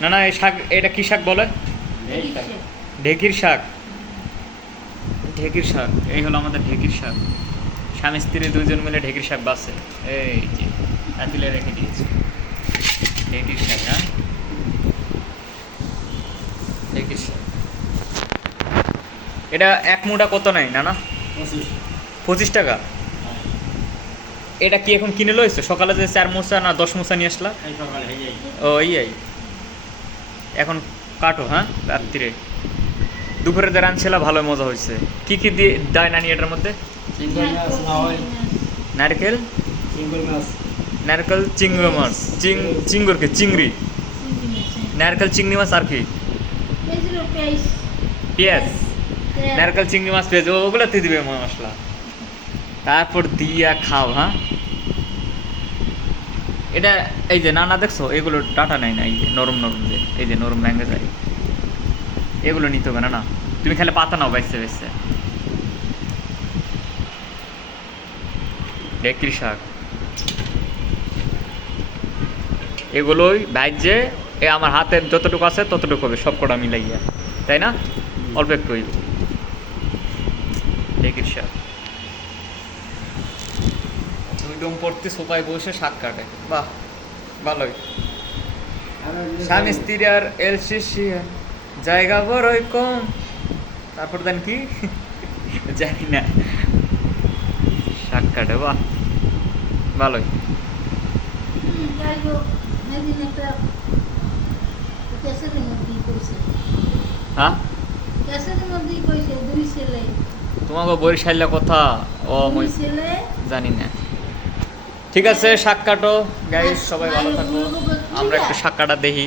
না না এই শাক এটা কি শাক বলে? ঢেকির শাক। ঢেকির শাক। এই হলো আমাদের ঢেকির শাক। স্বামী স্ত্রী দুজন মিলে ঢেকির শাক বাসে এই যে রেখে দিয়েছে। ঢেকির শাক হ্যাঁ? ঢেকির শাক। এটা এক মুঠা কত নেই না না পঁচিশ টাকা? এটা কি এখন কিনে লইছো? সকালে যে চার মোসা না দশ মোসা নিয়ে আসলা? ও এই। এখন কাটো হ্যাঁ? রাত্রিরে। দুপুরে যে রাঁধছিলা ভালো মজা হয়েছে। কি কি দিয়ে দেয় নানি এটার মধ্যে? নারকেল? নারকেল চিংড়ি মাছ। চিং চিঙ্গুর কি? চিংড়ি। নারকেল চিংড়ি মাছ আর কি? পেঁয়াজ। নারকেল চিংড়ি মাছ পেঁয়াজ ওগুলোতে দিবে মশলা। তারপর দিয়া খাও হ্যাঁ? এটা, এই যে নানা দেখছ, এগুলো টাটা নেয় না, এই যে নরম নরম যে, এই যে নরম ভেঙে যায় এগুলো নিতে হবে না না। তুমি খালি পাতা নাও, বাইসে বাইসে। ডেকরি শাক। এগুলোই ভাইজে এ আমার হাতের যতটুকু আছে, ততটুকু হবে, সব কটা মিলাইয়া। তাই না? অল্প একটু ডেকরি শাক। দুই ডোম পড়তে সোফায় বসে শাক কাটে। বাহ ভালোই। স্বামী স্ত্রী আর এলসিসি জায়গা বড়ই কম। তারপর দেন কি? জানি না। শাক কাটে বাহ। ভালোই। হ্যাঁ? তোমাকে বরিশাইলা কথা ও জানি না। ঠিক আছে শাক কাটো গাইজ সবাই ভালো থাকো। আমরা একটু শাক কাটা দেখি।